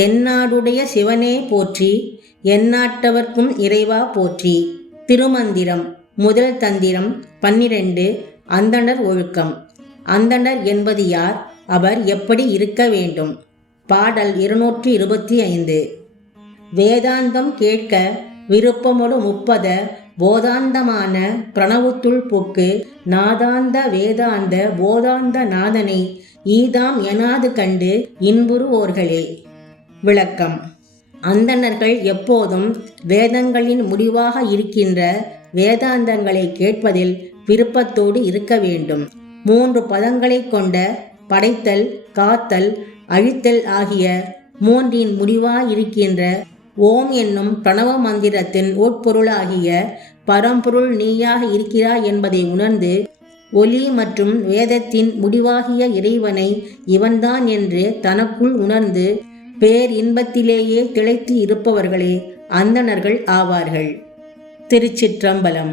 தென்னாடுடைய சிவனே போற்றி எந்நாட்டவர்க்கும் இறைவா போற்றி. திருமந்திரம் முதல் தந்திரம் பன்னிரண்டு அந்தணர் ஒழுக்கம். அந்தணர் என்பது யார்? அவர் எப்படி இருக்க வேண்டும்? பாடல் இருநூற்றி இருபத்தி ஐந்து. வேதாந்தம் கேட்க விருப்பமொடு முப்பத போதாந்தமான பிரணவுத்துள் போக்கு நாதாந்த வேதாந்த போதாந்த நாதனை ஈதாம் எனாது கண்டு இன்புறுவோர்களே. விளக்கம். அந்தணர்கள் எப்போதும் வேதங்களின் முடிவாக இருக்கின்ற வேதாந்தங்களை கேட்பதில் விருப்பத்தோடு இருக்க வேண்டும். மூன்று பதங்களைக் கொண்ட படைத்தல் காத்தல் அழித்தல் ஆகிய மூன்றின் முடிவாயிருக்கின்ற ஓம் என்னும் பிரணவ மந்திரத்தின் உட்பொருளாகிய பரம்பொருள் நீயாக இருக்கிறாய் என்பதை உணர்ந்து ஒலி மற்றும் வேதத்தின் முடிவாகிய இறைவனை இவன்தான் என்று தனக்குள் உணர்ந்து பேர் இன்பத்திலேயே திளைத்து இருப்பவர்களே அந்தணர்கள் ஆவார்கள். திருச்சிற்றம்பலம்.